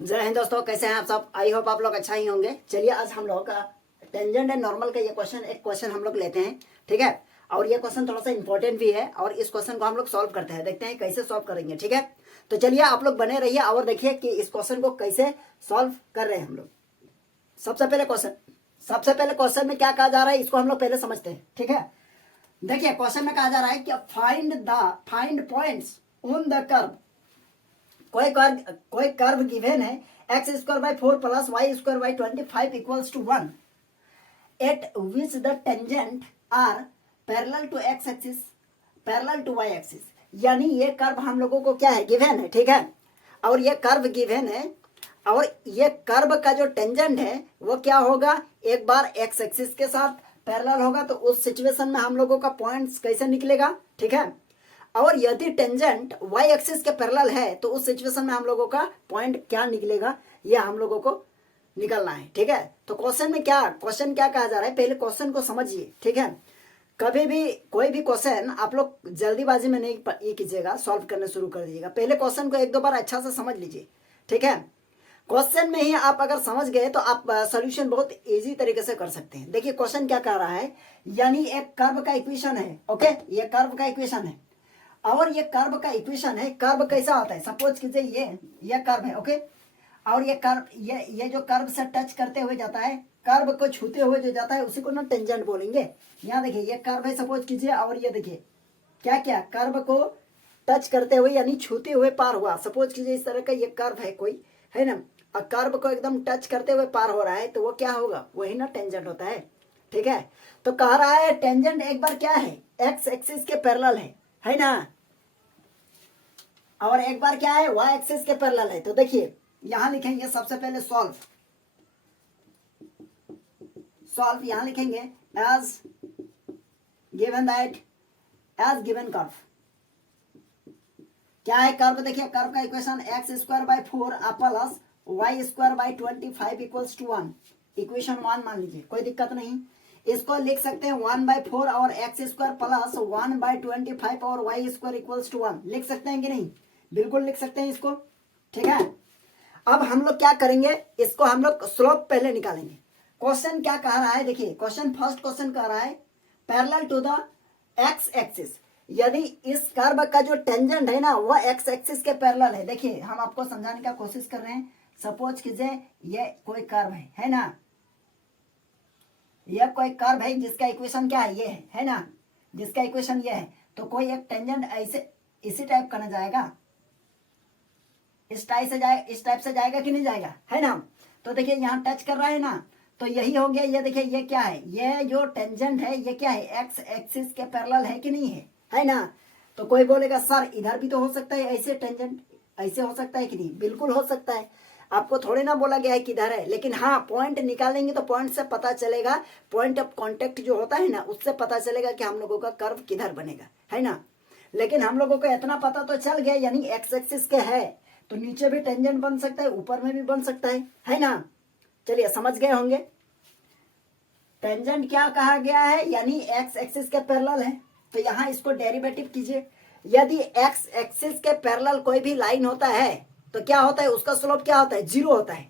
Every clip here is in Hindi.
जय हिंद दोस्तों, कैसे हैं आप सब। आई होप आप लोग अच्छा ही होंगे। चलिए आज हम लोग का टेंजेंट एंड नॉर्मल का ये क्वेश्चन हम लोग लेते हैं, ठीक है। और ये क्वेश्चन थोड़ा सा इंपॉर्टेंट भी है और इस क्वेश्चन को हम लोग सॉल्व करते हैं, देखते हैं कैसे सॉल्व करेंगे, ठीक है। तो चलिए आप लोग बने रहिए और देखिए कि इस क्वेश्चन को कैसे सॉल्व कर रहे हैं हम लोग। सबसे पहले क्वेश्चन में क्या कहा जा रहा है, इसको हम लोग पहले समझते हैं, ठीक है। देखिए क्वेश्चन में कहा जा रहा है कि find points on the curve. कोई कर्व गिवन है x square by 4 plus y square by 25 equals to 1 at which the tangent are parallel to x axis parallel to y axis. यानी ये कर्व हम लोगों को क्या है, गिवन है, ठीक है। और ये कर्व गिवन है और ये कर्व का जो टेंजेंट है वो क्या होगा, एक बार एक्स एक्सिस के साथ पैरेलल होगा, तो उस सिचुएशन में हम लोगों का पॉइंट्स कैसे निकलेगा, ठीक है। और यदि टेंजेंट वाई एक्सिस के पैरेलल है तो उस सिचुएशन में हम लोगों का पॉइंट क्या निकलेगा, ये हम लोगों को निकलना है, ठीक है। तो क्वेश्चन क्या कहा जा रहा है, पहले क्वेश्चन को समझिए, ठीक है। कभी भी कोई भी क्वेश्चन आप लोग जल्दीबाजी में नहीं ये कीजिएगा, सॉल्व करने शुरू कर दीजिएगा। पहले क्वेश्चन को एक दो बार अच्छा से समझ लीजिए, ठीक है। क्वेश्चन में ही आप अगर समझ गए तो आप सॉल्यूशन बहुत इजी तरीके से कर सकते हैं। देखिए क्वेश्चन क्या कह रहा है, यानी एक कर्व का इक्वेशन है, ओके। ये कर्व का इक्वेशन है और ये कर्व का इक्वेशन है। कर्व कैसा होता है, सपोज कीजिए ये कर्व है, ओके। और ये कर्व ये जो कर्व से टच करते हुए जाता है, कर्व को छूते हुए जो जाता है उसी को ना टेंजेंट बोलेंगे। यहाँ देखिए ये कर्व है सपोज कीजिए, और ये देखिए क्या क्या कर्व को टच करते हुए यानी छूते हुए पार हुआ। सपोज कीजिए इस तरह का ये कर्व है कोई, है ना, और कर्व को एकदम टच करते हुए पार हो रहा है, तो वो क्या होगा, वही ना टेंजेंट होता है, ठीक है। तो कह रहा है टेंजेंट एक बार क्या है, एक्स एक्सिस के पैरेलल है ना, और एक बार क्या है, वाई एक्सिस के पैरेलल है। तो देखिए यहां लिखेंगे सबसे पहले सॉल्व यहां लिखेंगे as given that as given curve. क्या है कर्व, देखिए कर्व का equation x square by 4 plus y square by 25 equals to 1। Equation 1 मान लीजिए, कोई दिक्कत नहीं। इसको लिख सकते हैं 1/4 और एक्स स्क्वायर प्लस 1/25 और वाई स्क्वायर इक्वल्स टू 1। लिख सकते हैं कि नहीं, बिल्कुल लिख सकते हैं इसको, ठीक है। अब हम लोग क्या करेंगे, इसको हम लोग स्लोप पहले निकालेंगे। क्वेश्चन क्या कह रहा है, देखिए फर्स्ट क्वेश्चन कह रहा है parallel to the x axis. यदि इस कर्व का जो टेंजेंट है ना वो एक्स एक्सिस के पैरेलल है। देखिए हम आपको समझाने का कोशिश कर रहे हैं। सपोज कीजिए ये कोई कर्व है ना, यह कोई कर्व है जिसका इक्वेशन क्या है, ये है ना, जिसका इक्वेशन ये है। तो कोई एक टेंजेंट ऐसे इसी टाइप का ना जाएगा, इस टाइप से जाएगा कि नहीं जाएगा, है ना। तो देखिए यहाँ टच कर रहा है ना, तो यही हो गया। ये देखिए ये क्या है, ये जो टेंजेंट है ये क्या है, एक्स एक्सिस के पैरेलल है कि नहीं है ना। तो कोई बोलेगा सर इधर भी तो हो सकता है ऐसे टेंजेंट, ऐसे हो सकता है कि नहीं, बिल्कुल हो सकता है। आपको थोड़े ना बोला गया है किधर है, लेकिन हाँ पॉइंट निकालेंगे तो पॉइंट से पता चलेगा, पॉइंट ऑफ कॉन्टेक्ट जो होता है ना उससे पता चलेगा कि हम लोगों का कर्व किधर बनेगा, है ना। लेकिन हम लोगों को इतना पता तो चल गया, यानी एक्स एक्सिस के है तो नीचे भी टेंजेंट बन सकता है, ऊपर में भी बन सकता है ना। चलिए समझ गए होंगे। टेंजेंट क्या कहा गया है, यानी एक्स एक्सिस के पैरेलल है। तो यहाँ इसको डेरिवेटिव कीजिए। यदि एक्स एक्सिस के पैरेलल कोई भी लाइन होता है तो क्या होता है, उसका स्लोप क्या होता है, 0 होता है।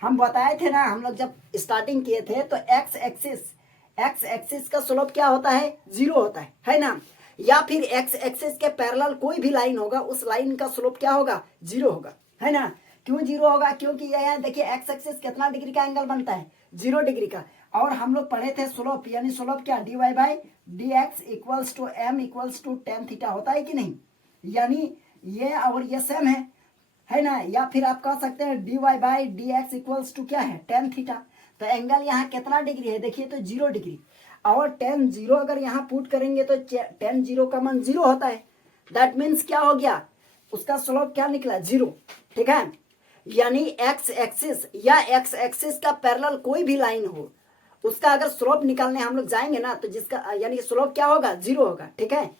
हम बताए थे ना, हम लोग जब स्टार्टिंग किए थे तो एक्स एक्सिस का स्लोप क्या होता है, 0 होता है ना। या फिर एक्स एक्सिस के पैरेलल कोई भी लाइन होगा, उस लाइन का स्लोप क्या होगा, 0 होगा, है ना। क्यों 0 होगा, क्योंकि यह देखिए एक्स एक्सिस कितना डिग्री का एंगल बनता है, 0 डिग्री का। और हम लोग पढ़े थे स्लोप, यानी स्लोप क्या, dy by d x equals to m equals to tan theta होता है कि नहीं। यानी ये और ये सेम है ना। या फिर आप कह सकते हैं dy by d x equals to क्या है, टेन थीटा। तो एंगल यहाँ कितना डिग्री है, देखिए तो 0 डिग्री। और टेन 0 अगर यहाँ पुट करेंगे तो टेन 0 का मान 0 होता है। दैट मीन्स क्या हो गया, उसका स्लोप क्या निकला, 0, ठीक है। यानी एक्स एक्सिस या एक्स एक्सिस का पैरेलल कोई भी लाइन हो, उसका अगर स्लोप निकालने हम लोग जाएंगे ना तो जिसका यानी स्लोप क्या होगा, 0 होगा, ठीक है।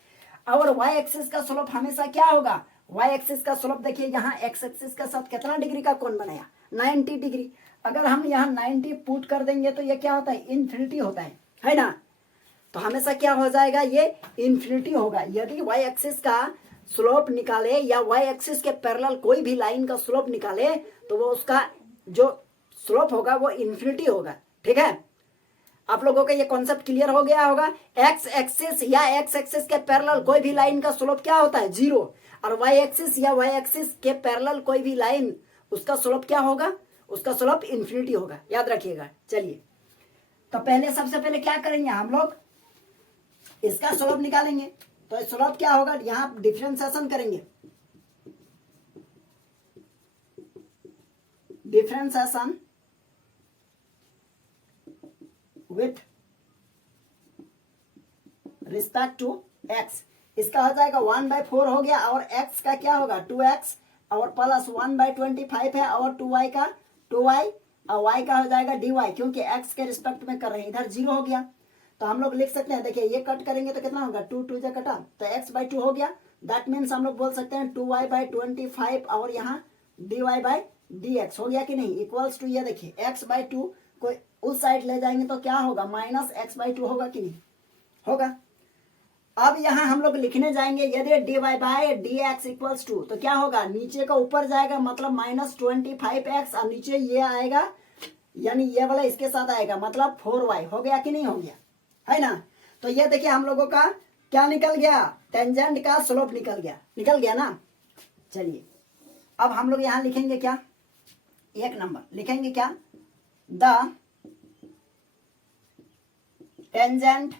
और वाई एक्सिस का स्लोप हमेशा क्या होगा, वाई एक्सिस का स्लोप देखिए यहाँ एक्स एक्सिस के साथ कितना डिग्री का कोण बनाया, 90 डिग्री। अगर हम यहाँ 90 पुट कर देंगे तो ये क्या होता है, इन्फिनिटी होता है ना। तो हमेशा क्या हो जाएगा, ये इन्फिनिटी होगा। यदि वाई एक्सिस का स्लोप निकाले या वाई एक्सिस के पैरेलल कोई भी लाइन का स्लोप निकाले तो वो उसका जो स्लोप होगा वो इन्फिनिटी होगा। ठीक है, आप लोगों का ये कॉन्सेप्ट क्लियर हो गया होगा। एक्स एक्सिस या एक्स एक्सिस के पैरेलल कोई भी लाइन का स्लोप क्या होता है, जीरो, और वाई एक्सिस या वाई एक्सिस के पैरेलल कोई भी लाइन उसका स्लोप क्या होगा, उसका स्लोप इन्फिनिटी होगा, याद रखिएगा। चलिए, तो पहले सबसे पहले क्या करेंगे हम लोग, इसका स्लोप निकालेंगे। तो स्लोप क्या होगा, यहां डिफरेंशिएशन करेंगे, differentiation with respect to x. इसका हो जाएगा 1/4 हो गया, और x का क्या होगा 2x, और प्लस 1/25 है, और 2y का 2y, और y का हो जाएगा dy, क्योंकि x के रिस्पेक्ट में कर रहे हैं, इधर 0 हो गया। तो हम लोग लिख सकते हैं, देखिए ये कट करेंगे तो कितना होगा, 2 जा कटा, तो x/2 हो गया। दैट मीन्स हम लोग बोल सकते हैं 2y/25, और यहाँ dy/dx हो गया कि नहीं, इक्वल्स टू, ये देखिए x/2 को उस साइड ले जाएंगे तो क्या होगा, -x/2 होगा कि नहीं, होगा। अब यहां हम लोग लिखने जाएंगे, यदि dy/dx इक्वल्स टू, तो क्या होगा, नीचे का ऊपर जाएगा, मतलब -25x, और नीचे ये आएगा, यानी ये वाला इसके साथ आएगा, मतलब 4y हो गया कि नहीं हो गया, है ना। तो ये देखिए हम लोगों का क्या निकल गया, टेंजेंट का स्लोप निकल गया ना। चलिए, अब हम लोग यहां लिखेंगे क्या, 1 नंबर लिखेंगे क्या, the tangent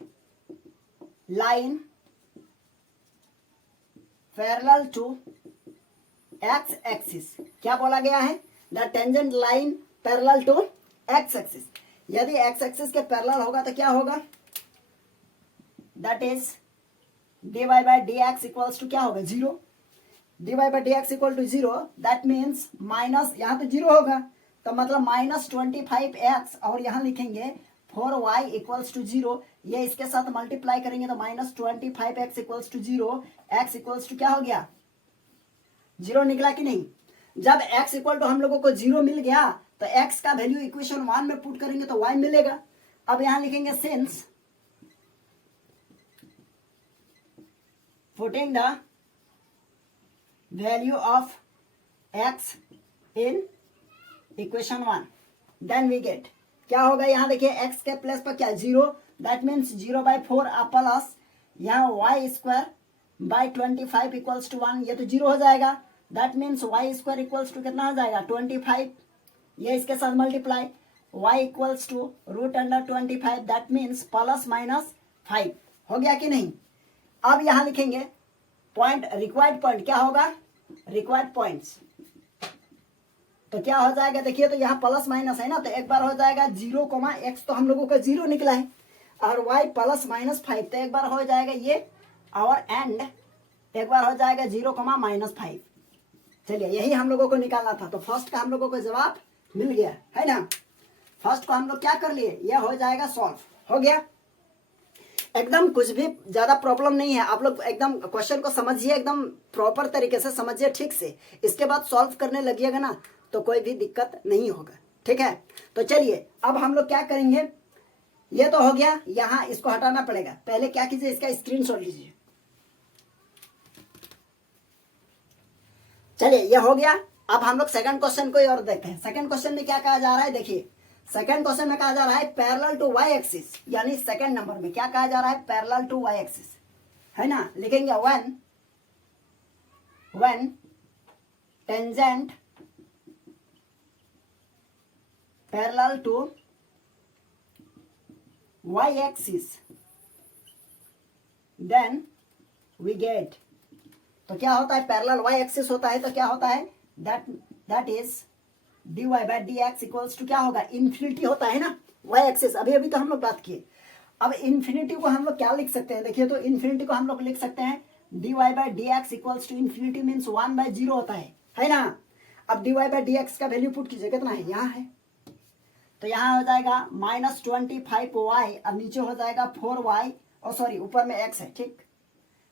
line parallel to x axis. क्या बोला गया है, the tangent line parallel to x axis. यदि एक्स एक्सिस के पैरेलल होगा तो क्या होगा, that is dy/dx equals to क्या होगा, 0। dy/dx equal to 0, that means minus, यहाँ तो 0 होगा, तो मतलब -25x, और यहाँ लिखेंगे 4y इक्वल्स टू 0। ये इसके साथ मल्टीप्लाई करेंगे तो -25x equals to 0, x equals to क्या हो गया, 0 निकला कि नहीं। जब x इक्वल टू हम लोगों को 0 मिल गया तो x का वैल्यू इक्वेशन 1 में पुट करेंगे तो y मिलेगा। अब यहां लिखेंगे since putting the value of x in equation 1, then we get, क्या होगा, यहाँ देखिए x के प्लेस पर क्या 0, दैट मीन्स 0/4 प्लस यहाँ y²/25 इक्वल्स टू 1, ये तो 0 हो जाएगा, that means y² equals to कितना हो जाएगा 25, ये इसके साथ multiply, y equals to √25, that means ±5 हो गया कि नहीं। अब यहाँ लिखेंगे पॉइंट, रिक्वायर्ड पॉइंट क्या होगा, रिक्वायर्ड पॉइंट्स, तो क्या हो जाएगा, देखिए तो यहाँ प्लस माइनस है ना, तो एक बार हो जाएगा 0, x तो हम लोगों का 0 निकला है, और y +-5, तो एक बार हो जाएगा ये, और एंड एक बार हो जाएगा 0, -5। चलिए, यही हम लोगों को निकालना था। तो फर्स्ट का हम लोगों को जवाब मिल गया है ना। फर्स्ट को हम लोग क्या कर लिए, यह हो जाएगा सॉल्व, हो गया। एकदम कुछ भी ज्यादा प्रॉब्लम नहीं है, आप लोग एकदम क्वेश्चन को समझिए, एकदम प्रॉपर तरीके से समझिए ठीक से, इसके बाद सॉल्व करने लगिएगा ना तो कोई भी दिक्कत नहीं होगा, ठीक है। तो चलिए, अब हम लोग क्या करेंगे, ये तो हो गया, यहाँ इसको हटाना पड़ेगा, पहले क्या कीजिए, इसका स्क्रीनशॉट लीजिए। चलिए, ये हो गया। अब हम लोग सेकंड क्वेश्चन को और देखते हैं। सेकंड क्वेश्चन में क्या कहा जा रहा है, देखिए सेकंड क्वेश्चन में कहा जा रहा है पैरेलल टू वाई एक्सिस, यानी सेकंड नंबर में क्या कहा जा रहा है, पैरेलल टू वाई एक्सिस, है ना। लिखेंगे when tangent parallel to y axis then we get, तो क्या होता है, पैरेलल वाई एक्सिस होता है तो क्या होता है, that is dy/dx equals to क्या होगा, इन्फिनिटी होता है ना वाई एक्सिस, अभी तो हम लोग बात किए। अब इन्फिनिटी को हम लोग क्या लिख सकते हैं, देखिए तो इन्फिनिटी को हम लोग लिख सकते हैं dy/dx equals to infinity means 1/0 होता है ना। अब dy/dx का वैल्यू पुट कीजिए, कितना है, यहाँ है, तो यहाँ हो जाएगा -25y, अब नीचे हो जाएगा 4y, और सॉरी ऊपर में x है, ठीक,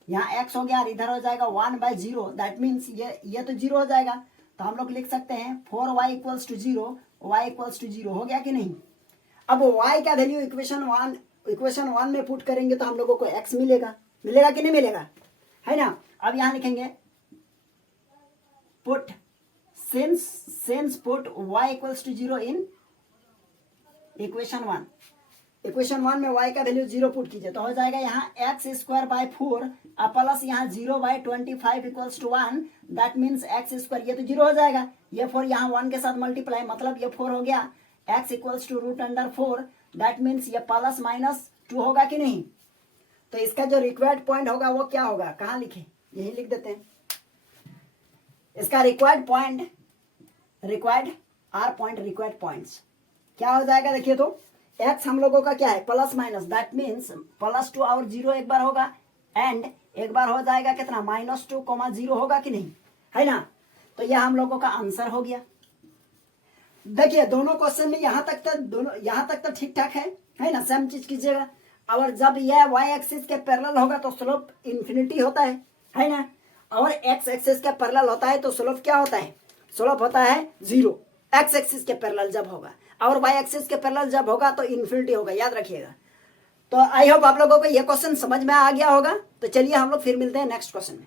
यहाँ x हो गया, और इधर हो जाएगा 1/0, दैट मीन्स ये तो 0 हो जाएगा, तो हम लोग लिख सकते हैं 4y equals to 0, y equals to 0 हो गया कि नहीं। अब y का वैल्यू इक्वेशन 1 में पुट करेंगे तो हम लोगों को x मिलेगा कि नहीं मिलेगा, है ना। अब यहाँ लिखेंगे put since put y equals to 0 in equation 1। Equation 1 में y का वैल्यू 0 पुट कीजिए तो हो जाएगा यहाँ एक्स स्क्वायर बाय 4 प्लस यहाँ 0/25 equals to 1, that means x square, ये तो 0 हो जाएगा, ये 4 यहाँ 1 के साथ मल्टीप्लाई, मतलब ये 4 हो गया, x equals to √4, that means ये प्लस माइनस 2 होगा कि नहीं। तो इसका जो रिक्वायर्ड पॉइंट होगा वो क्या होगा, कहाँ लिखे, यही लिख देते हैं। इसका रिक्वायर्ड पॉइंट्स क्या हो जाएगा, देखिए तो x हम लोगों का क्या है प्लस माइनस, दैट मीन्स +2 और 0 एक बार होगा एंड एक बार हो जाएगा कितना -2, 0 होगा कि नहीं, है ना। तो यह हम लोगों का आंसर हो गया। देखिए दोनों क्वेश्चन में यहाँ तक तो ठीक ठाक है ना, सेम चीज कीजिएगा। और जब यह y एक्सिस के पैरेलल होगा तो स्लोप इन्फिनिटी होता है ना, और x एक्सिस के पैरेलल होता है तो स्लोप क्या होता है, स्लोप होता है 0, x एक्सिस के पैरेलल जब होगा, और y एक्सिस के पैरेलल जब होगा तो इन्फिनिटी होगा, याद रखिएगा। तो आई होप आप लोगों को यह क्वेश्चन समझ में आ गया होगा। तो चलिए हम लोग फिर मिलते हैं नेक्स्ट क्वेश्चन में।